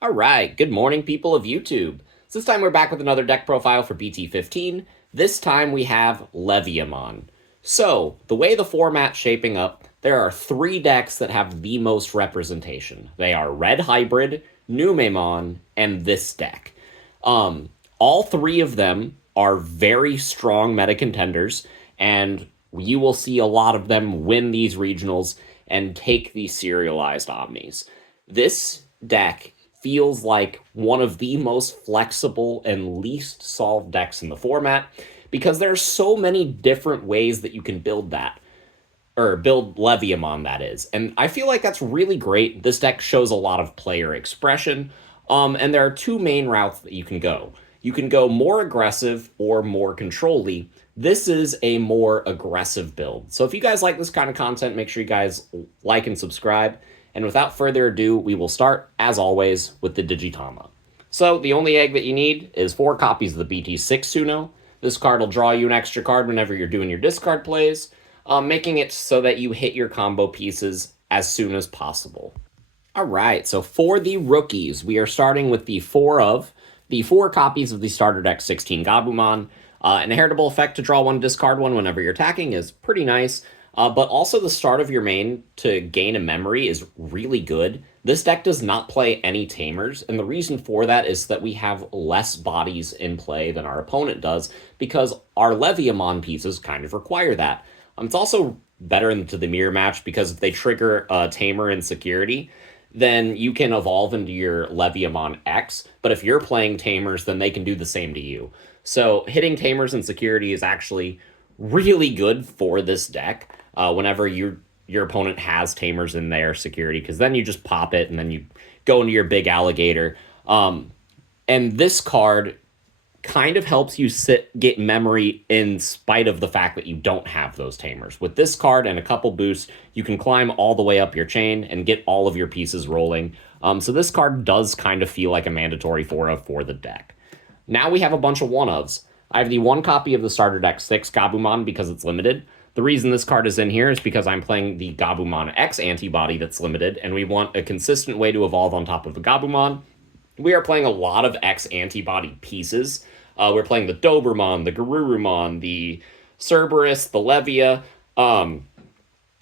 All right, good morning, people of YouTube. So this time we're back with another deck profile for BT15. This time we have Leviamon. So, the way the format's shaping up, there are three decks that have the most representation. They are Red Hybrid, Numemon, and this deck. All three of them are very strong meta contenders, and you will see a lot of them win these regionals and take these serialized omnis. This deck feels like one of the most flexible and least solved decks in the format because there are so many different ways that you can build that or build Leviamon, that is. And I feel like that's really great. This deck shows a lot of player expression. And there are two main routes that you can go. You can go more aggressive or more control-y. This is a more aggressive build. So if you guys like this kind of content, make sure you guys like and subscribe. And without further ado, we will start, as always, with the Digitama. So the only egg that you need is 4 copies of the BT6 Suno. This card will draw you an extra card whenever you're doing your discard plays, making it so that you hit your combo pieces as soon as possible. All right, so for the rookies, we are starting with the 4 copies of the starter deck 16 Gabumon. An inheritable effect to draw 1, discard 1 whenever you're attacking is pretty nice. But also the start of your main to gain a memory is really good. This deck does not play any tamers, and the reason for that is that we have less bodies in play than our opponent does, because our Leviamon pieces kind of require that. It's also better into the mirror match, because if they trigger a tamer in security, then you can evolve into your Leviamon X, but if you're playing tamers, then they can do the same to you. So hitting tamers in security is actually really good for this deck. Whenever your opponent has tamers in their security, because then you just pop it and then you go into your big alligator. And this card kind of helps you get memory in spite of the fact that you don't have those tamers. With this card and a couple boosts, you can climb all the way up your chain and get all of your pieces rolling. So this card does kind of feel like a mandatory 4-of for the deck. Now we have a bunch of 1-ofs. I have the 1 copy of the starter deck 6 Gabumon because it's limited. The reason this card is in here is because I'm playing the Gabumon X-antibody that's limited, and we want a consistent way to evolve on top of a Gabumon. We are playing a lot of X-antibody pieces. We're playing the Dobermon, the Garurumon, the Scariest, the Levia, and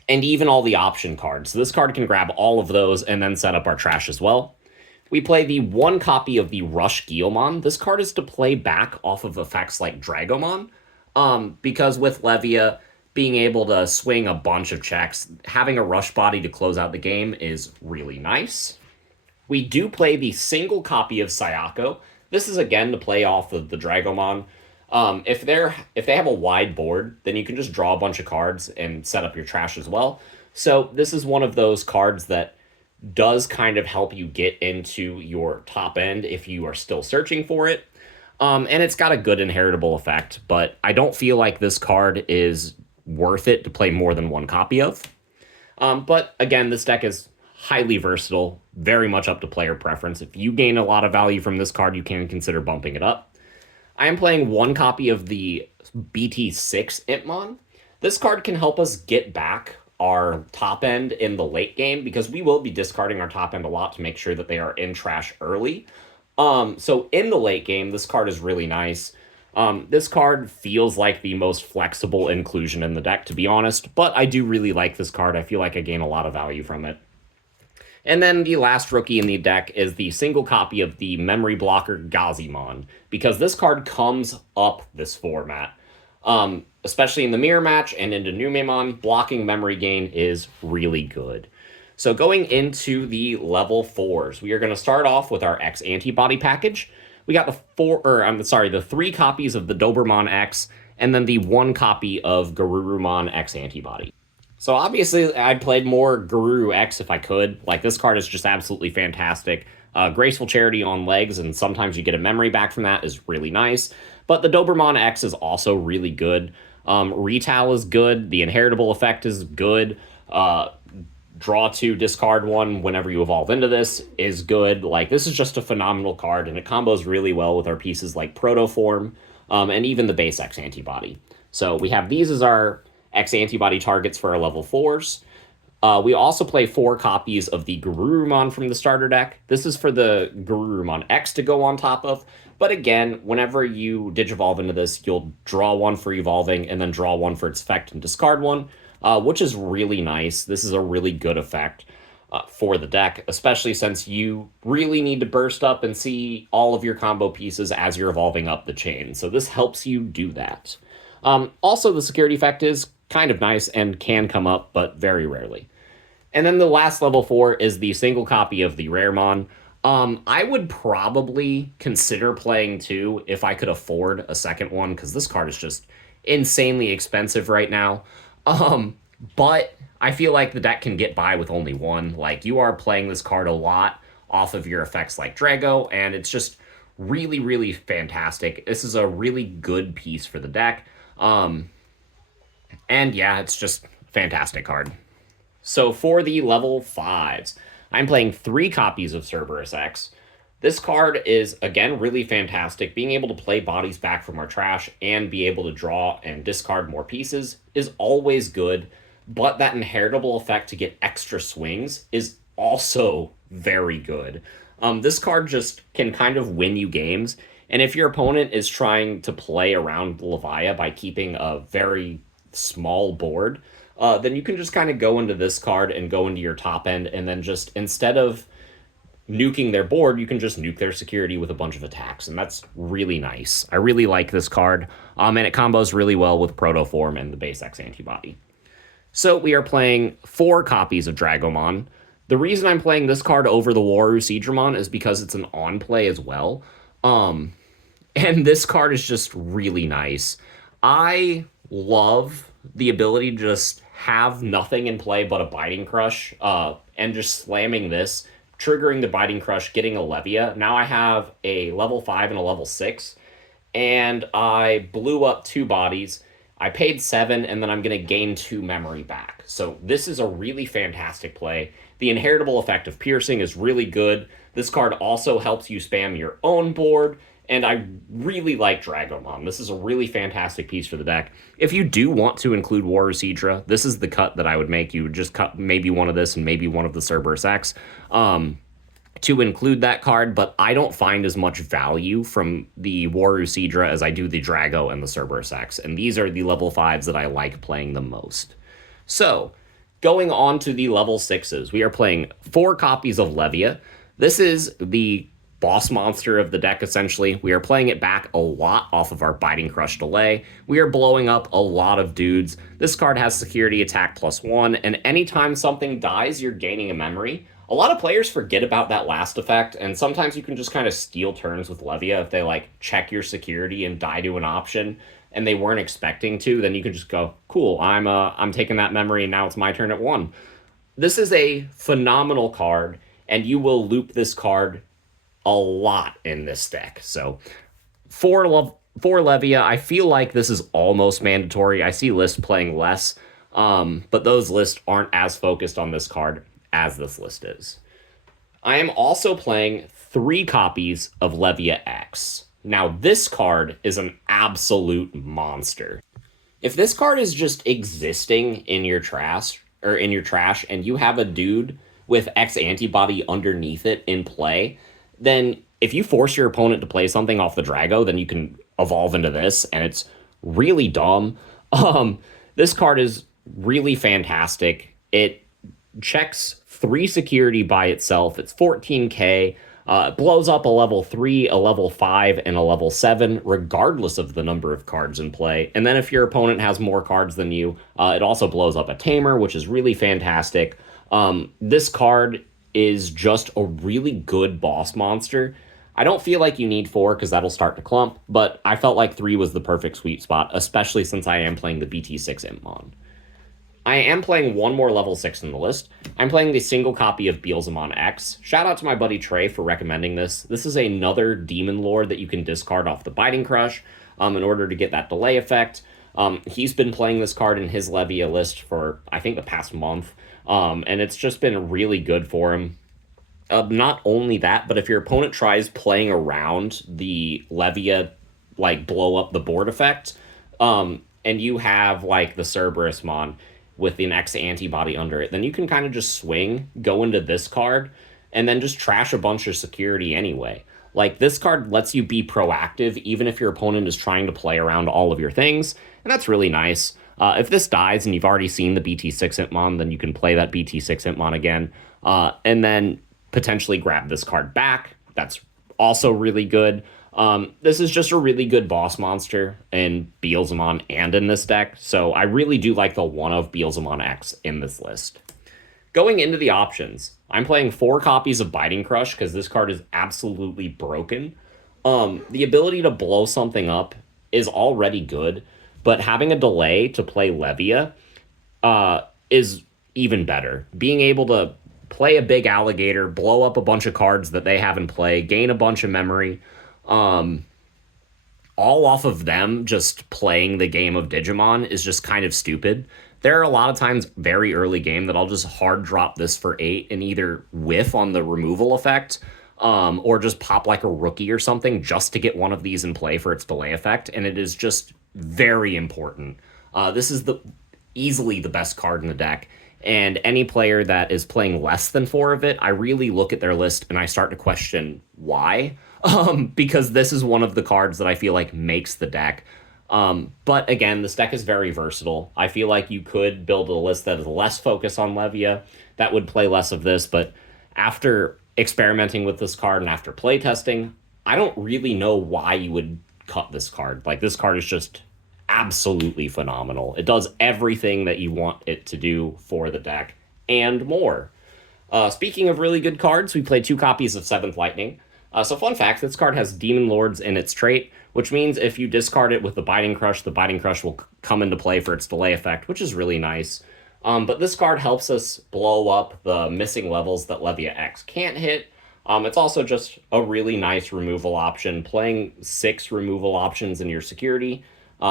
even all the option cards. So this card can grab all of those and then set up our trash as well. We play the 1 copy of the Rush Guilmon. This card is to play back off of effects like Dragomon, because with Levia being able to swing a bunch of checks, having a rush body to close out the game is really nice. We do play the single copy of Sayako. This is, again, to play off of the Dragomon. If they have a wide board, then you can just draw a bunch of cards and set up your trash as well. So this is one of those cards that does kind of help you get into your top end if you are still searching for it. And it's got a good inheritable effect, but I don't feel like this card is worth it to play more than 1 copy of. But again, this deck is highly versatile, very much up to player preference. If you gain a lot of value from this card, you can consider bumping it up. I am playing 1 copy of the BT6 Impmon. This card can help us get back our top end in the late game, because we will be discarding our top end a lot to make sure that they are in trash early. So in the late game, this card is really nice. This card feels like the most flexible inclusion in the deck, to be honest, but I do really like this card. I feel like I gain a lot of value from it. And then the last rookie in the deck is the single copy of the Memory Blocker Gazimon, because this card comes up this format. Especially in the mirror match and into Numemon, blocking memory gain is really good. So going into the level 4s, we are going to start off with our X-antibody package. We got the 3 copies of the Dobermon X, and then the 1 copy of Garurumon X-antibody. So obviously, I'd played more Garuru X if I could. Like, this card is just absolutely fantastic. Graceful Charity on legs, and sometimes you get a memory back from that, is really nice. But the Dobermon X is also really good. Retail is good. The inheritable effect is good. Draw 2, discard 1 whenever you evolve into this is good. Like, this is just a phenomenal card, and it combos really well with our pieces like Protoform, and even the base X-antibody. So we have these as our X-antibody targets for our level 4s. We also play 4 copies of the Garurumon from the starter deck. This is for the Garurumon X to go on top of. But again, whenever you Digivolve into this, you'll draw 1 for evolving and then draw 1 for its effect and discard 1, which is really nice. This is a really good effect for the deck, especially since you really need to burst up and see all of your combo pieces as you're evolving up the chain. So this helps you do that. Also, the security effect is kind of nice and can come up, but very rarely. And then the last level 4 is the single copy of the raremon. I would probably consider playing 2 if I could afford a second one, because this card is just insanely expensive right now. But I feel like the deck can get by with only 1. Like, you are playing this card a lot off of your effects like Drago, and it's just really, really fantastic. This is a really good piece for the deck. And yeah, it's just a fantastic card. So for the level 5s, I'm playing 3 copies of Cerberus X. This card is, again, really fantastic. Being able to play bodies back from our trash and be able to draw and discard more pieces is always good, but that inheritable effect to get extra swings is also very good. This card just can kind of win you games, and if your opponent is trying to play around Levia by keeping a very small board, then you can just kind of go into this card and go into your top end, and then just, instead of nuking their board, you can just nuke their security with a bunch of attacks, and that's really nice. I really like this card, and it combos really well with Protoform and the base X-antibody. So we are playing 4 copies of Dragomon. The reason I'm playing this card over the Warusidramon is because it's an on-play as well. And this card is just really nice. I love the ability to just have nothing in play but a Biting Crush, and just slamming this, triggering the Biting Crush, getting a Levia. Now I have a level 5 and a level 6, and I blew up 2 bodies. I paid 7, and then I'm going to gain 2 memory back. So this is a really fantastic play. The inheritable effect of Piercing is really good. This card also helps you spam your own board, and I really like Dragomon. This is a really fantastic piece for the deck. If you do want to include Warusidra, this is the cut that I would make. You would just cut maybe one of this and maybe one of the Cerberus X to include that card, but I don't find as much value from the Warusidra as I do the Drago and the Cerberus X, and these are the level 5s that I like playing the most. So, going on to the level 6s, we are playing 4 copies of Levia. This is the boss monster of the deck, essentially. We are playing it back a lot off of our Biting Crush delay. We are blowing up a lot of dudes. This card has security attack +1, and anytime something dies, you're gaining a memory. A lot of players forget about that last effect, and sometimes you can just kind of steal turns with Levia if they, like, check your security and die to an option, and they weren't expecting to, then you can just go, cool, I'm taking that memory, and now it's my turn at 1. This is a phenomenal card, and you will loop this card a lot in this deck. So, for Levia, I feel like this is almost mandatory. I see lists playing less, but those lists aren't as focused on this card as this list is. I am also playing 3 copies of Levia X. Now, this card is an absolute monster. If this card is just existing in your trash, and you have a dude with X-antibody underneath it in play, then if you force your opponent to play something off the Drago, then you can evolve into this, and it's really dumb. This card is really fantastic. It checks 3 security by itself. It's 14k. It blows up a level 3, a level 5, and a level 7, regardless of the number of cards in play. And then if your opponent has more cards than you, it also blows up a Tamer, which is really fantastic. This card is just a really good boss monster. I don't feel like you need 4 because that'll start to clump, but I felt like 3 was the perfect sweet spot, especially since I am playing the BT6 Impmon. I am playing 1 more level 6 in the list. I'm playing the single copy of Beelzemon X. Shout out to my buddy Trey for recommending this. This is another Demon Lord that you can discard off the Biting Crush in order to get that delay effect. He's been playing this card in his Levia list for, I think, the past month, and it's just been really good for him. Not only that, but if your opponent tries playing around the Levia, like, blow up the board effect, and you have, like, the Cerberusmon, with an x-antibody under it, then you can kind of just swing, go into this card, and then just trash a bunch of security anyway. Like, this card lets you be proactive even if your opponent is trying to play around all of your things, and that's really nice. If this dies and you've already seen the BT6-Intmon, then you can play that BT6-Intmon again, and then potentially grab this card back. That's also really good. This is just a really good boss monster in Beelzemon and in this deck, so I really do like the one of Beelzemon X in this list. Going into the options, I'm playing 4 copies of Biting Crush because this card is absolutely broken. The ability to blow something up is already good, but having a delay to play Levia is even better. Being able to play a big alligator, blow up a bunch of cards that they have in play, gain a bunch of memory, all off of them just playing the game of Digimon is just kind of stupid. There are a lot of times very early game that I'll just hard drop this for 8 and either whiff on the removal effect, or just pop like a rookie or something just to get one of these in play for its delay effect, and it is just very important. This is easily the best card in the deck, and any player that is playing less than 4 of it, I really look at their list and I start to question why. Because this is one of the cards that I feel like makes the deck. But again, this deck is very versatile. I feel like you could build a list that is less focused on Levia, that would play less of this, but after experimenting with this card and after playtesting, I don't really know why you would cut this card. Like, this card is just absolutely phenomenal. It does everything that you want it to do for the deck, and more. Speaking of really good cards, we played 2 copies of 7th Lightning. So fun fact, this card has Demon Lords in its trait, which means if you discard it with the Biting Crush will come into play for its delay effect, which is really nice. But this card helps us blow up the missing levels that Levia X can't hit. It's also just a really nice removal option. Playing 6 removal options in your security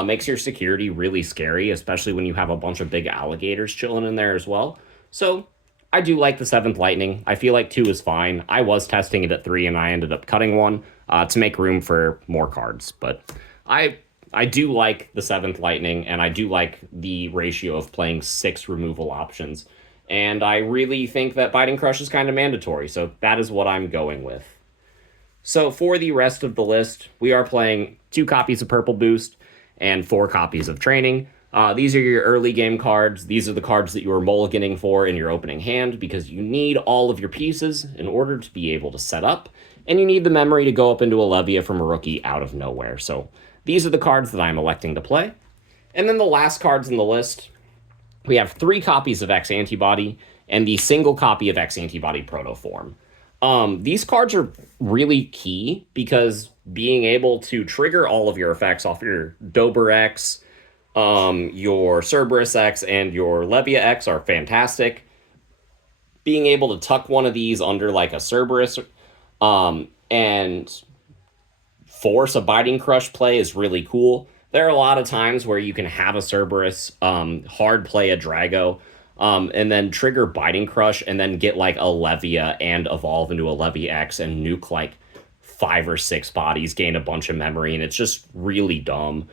makes your security really scary, especially when you have a bunch of big alligators chilling in there as well. So I do like the 7th Lightning. I feel like 2 is fine. I was testing it at 3 and I ended up cutting 1 to make room for more cards. But I do like the 7th Lightning, and I do like the ratio of playing 6 removal options. And I really think that Biting Crush is kind of mandatory, so that is what I'm going with. So for the rest of the list, we are playing 2 copies of Purple Boost and 4 copies of Training. These are your early game cards. These are the cards that you are mulliganing for in your opening hand because you need all of your pieces in order to be able to set up, and you need the memory to go up into a Levia from a rookie out of nowhere. So these are the cards that I'm electing to play. And then the last cards in the list, we have 3 copies of X-Antibody and the single copy of X-Antibody Protoform. These cards are really key because being able to trigger all of your effects off your Dober X, your Cerberus X, and your Levia X are fantastic. Being able to tuck one of these under like a Cerberus and force a Biting Crush play is really cool. There are a lot of times where you can have a Cerberus hard play a Drago, and then trigger Biting Crush and then get like a Levia and evolve into a Levia X and nuke like 5 or 6 bodies, gain a bunch of memory, and it's just really dumb.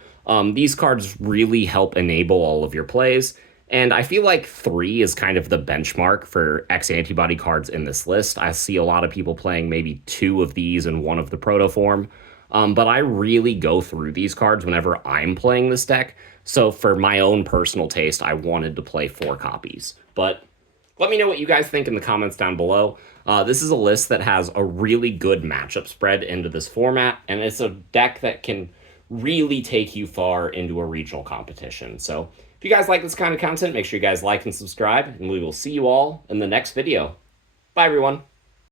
These cards really help enable all of your plays, and I feel like 3 is kind of the benchmark for X-Antibody cards in this list. I see a lot of people playing maybe 2 of these and 1 of the Protoform, but I really go through these cards whenever I'm playing this deck, so for my own personal taste, I wanted to play 4 copies. But let me know what you guys think in the comments down below. This is a list that has a really good matchup spread into this format, and it's a deck that can really take you far into a regional competition. So if you guys like this kind of content, make sure you guys like and subscribe, and we will see you all in the next video. Bye, everyone.